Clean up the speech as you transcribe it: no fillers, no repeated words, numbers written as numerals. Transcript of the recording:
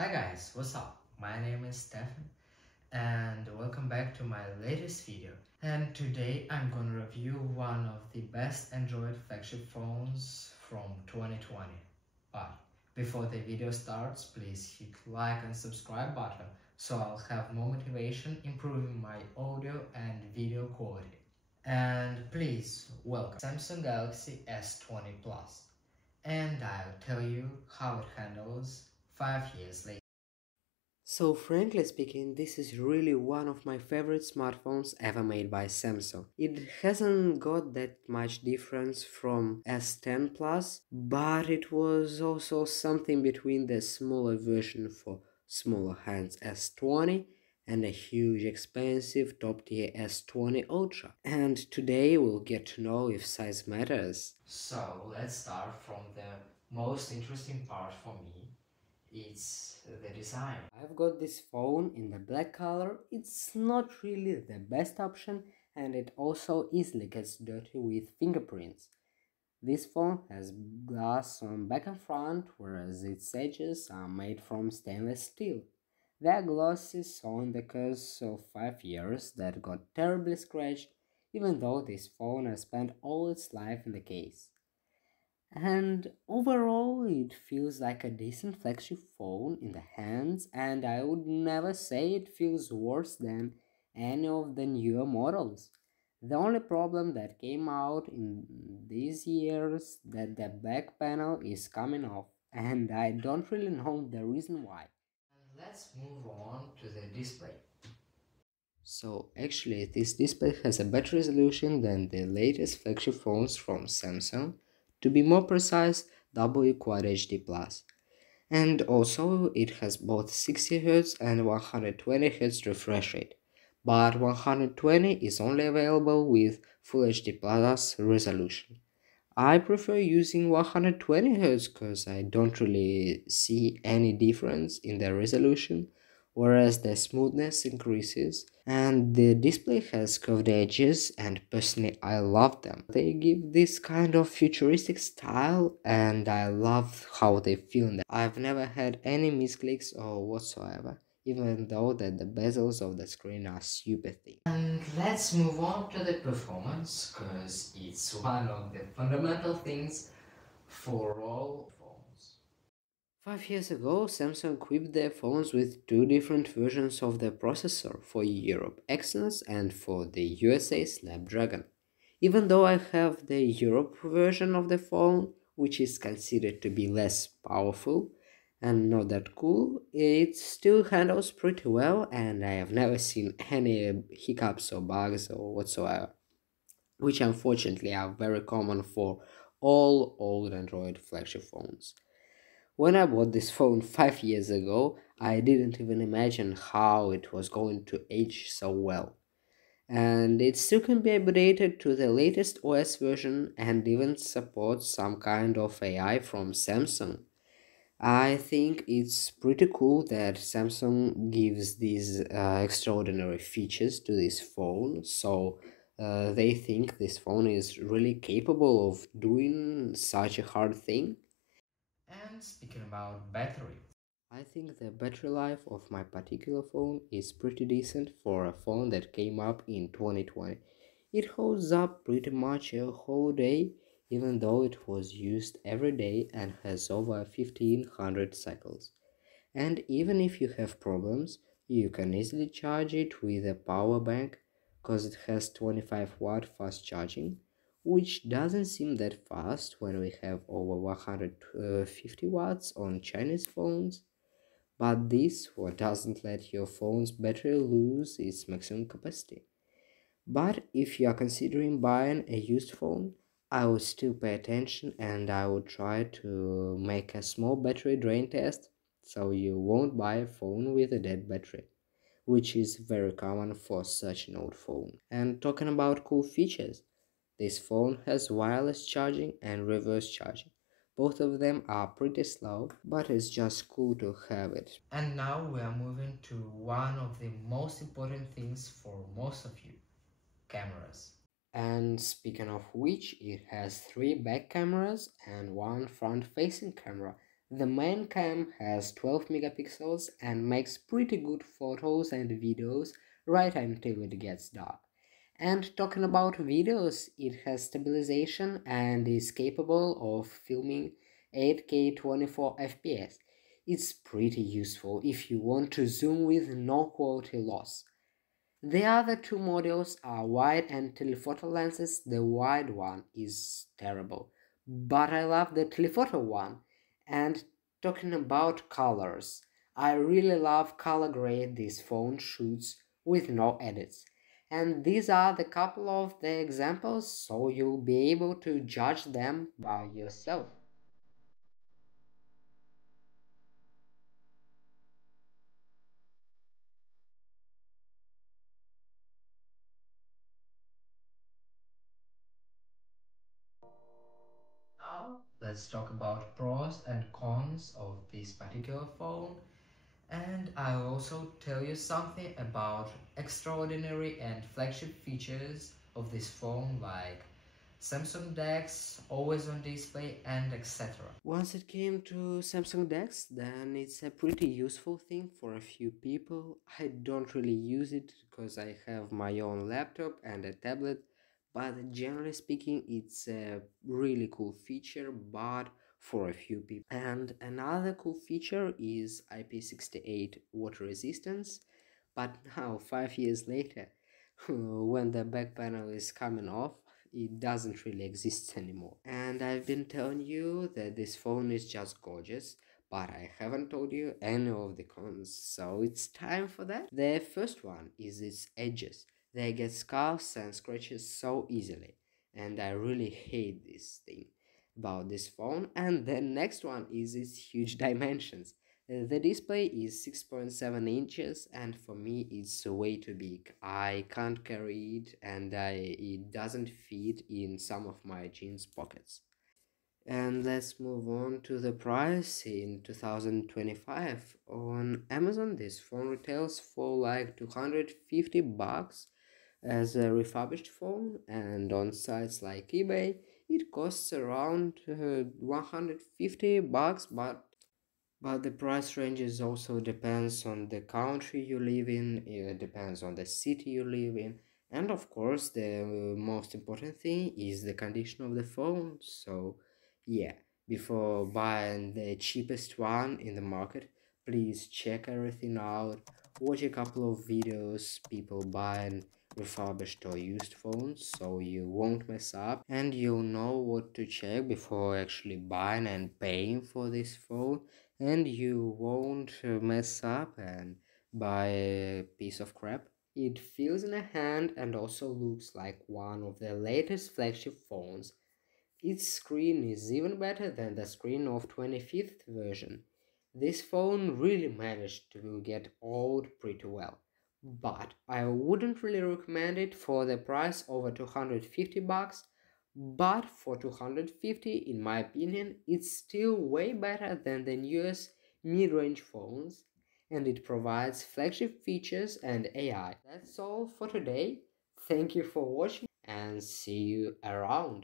Hi guys, what's up? My name is Stefan and welcome back to my latest video. And today I'm gonna review one of the best Android flagship phones from 2020. But before the video starts, please hit like and subscribe button so I'll have more motivation improving my audio and video quality. And please welcome Samsung Galaxy S20 Plus. And I'll tell you how it handles 5 years later. So frankly speaking, this is really one of my favorite smartphones ever made by Samsung. It hasn't got that much difference from S10 Plus, but it was also something between the smaller version for smaller hands S20 and a huge expensive top tier S20 Ultra. And today we'll get to know if size matters. So let's start from the most interesting part for me. It's the design. I've got this phone in the black color. It's not really the best option and it also easily gets dirty with fingerprints. This phone has glass on back and front, whereas its edges are made from stainless steel. They are glossy, so in the course of 5 years that got terribly scratched, even though this phone has spent all its life in the case. And overall, it feels like a decent flagship phone in the hands, and I would never say it feels worse than any of the newer models. The only problem that came out in these years that the back panel is coming off, and I don't really know the reason why. And let's move on to the display. So actually, this display has a better resolution than the latest flagship phones from Samsung. To be more precise, W Quad HD Plus. And also it has both 60Hz and 120Hz refresh rate, but 120 is only available with Full HD Plus resolution. I prefer using 120Hz because I don't really see any difference in the resolution, whereas the smoothness increases and the display has curved edges and personally I love them. They give this kind of futuristic style and I love how they feel in them. I've never had any misclicks or whatsoever, even though that the bezels of the screen are super thin. And let's move on to the performance because it's one of the fundamental things for all phones. 5 years ago, Samsung equipped their phones with two different versions of the processor for Europe Exynos and for the USA Snapdragon. Even though I have the Europe version of the phone, which is considered to be less powerful and not that cool, it still handles pretty well and I have never seen any hiccups or bugs or whatsoever, which unfortunately are very common for all old Android flagship phones. When I bought this phone 5 years ago, I didn't even imagine how it was going to age so well. And it still can be updated to the latest OS version and even supports some kind of AI from Samsung. I think it's pretty cool that Samsung gives these extraordinary features to this phone, so they think this phone is really capable of doing such a hard thing. And speaking about battery. I think the battery life of my particular phone is pretty decent for a phone that came up in 2020. It holds up pretty much a whole day, even though it was used every day and has over 1500 cycles. And even if you have problems, you can easily charge it with a power bank because it has 25-watt fast charging, which doesn't seem that fast when we have over 150 watts on Chinese phones. But this what doesn't let your phone's battery lose its maximum capacity. But if you are considering buying a used phone, I would still pay attention and I would try to make a small battery drain test so you won't buy a phone with a dead battery, which is very common for such an old phone. And talking about cool features, this phone has wireless charging and reverse charging. Both of them are pretty slow, but it's just cool to have it. And now we are moving to one of the most important things for most of you, cameras. And speaking of which, it has three back cameras and one front facing camera The main cam has 12 megapixels and makes pretty good photos and videos right until it gets dark. And talking about videos, it has stabilization and is capable of filming 8K 24 FPS. It's pretty useful if you want to zoom with no quality loss. The other two models are wide and telephoto lenses. The wide one is terrible, but I love the telephoto one. And talking about colors, I really love color grade this phone shoots with no edits. And these are the couple of the examples, so you'll be able to judge them by yourself. Now, let's talk about pros and cons of this particular phone. And I'll also tell you something about extraordinary and flagship features of this phone like Samsung DeX, always on display, and etc. Once it came to Samsung DeX, then it's a pretty useful thing for a few people. I don't really use it because I have my own laptop and a tablet, but generally speaking, it's a really cool feature, but for a few people. And another cool feature is IP68 water resistance, but now, 5 years later, when the back panel is coming off, it doesn't really exist anymore. And I've been telling you that this phone is just gorgeous, but I haven't told you any of the cons, so it's time for that. The first one is its edges. They get scuffs and scratches so easily, and I really hate this thing about this phone. And the next one is its huge dimensions. The display is 6.7 inches and for me it's way too big. I can't carry it and it doesn't fit in some of my jeans pockets. And let's move on to the price. In 2025 on Amazon this phone retails for like 250 bucks as a refurbished phone, and on sites like eBay it costs around 150 bucks, but the price ranges also depends on the country you live in, it depends on the city you live in, and of course the most important thing is the condition of the phone. So yeah, before buying the cheapest one in the market, please check everything out, watch a couple of videos people buying refurbished or used phones so you won't mess up and you'll know what to check before actually buying and paying for this phone, and you won't mess up and buy a piece of crap. It feels in a hand and also looks like one of the latest flagship phones. Its screen is even better than the screen of 25th version. This phone really managed to get old pretty well, but I wouldn't really recommend it for the price over 250 bucks, but for 250 in my opinion it's still way better than the newest mid-range phones, and it provides flagship features and AI. That's all for today. Thank you for watching and see you around.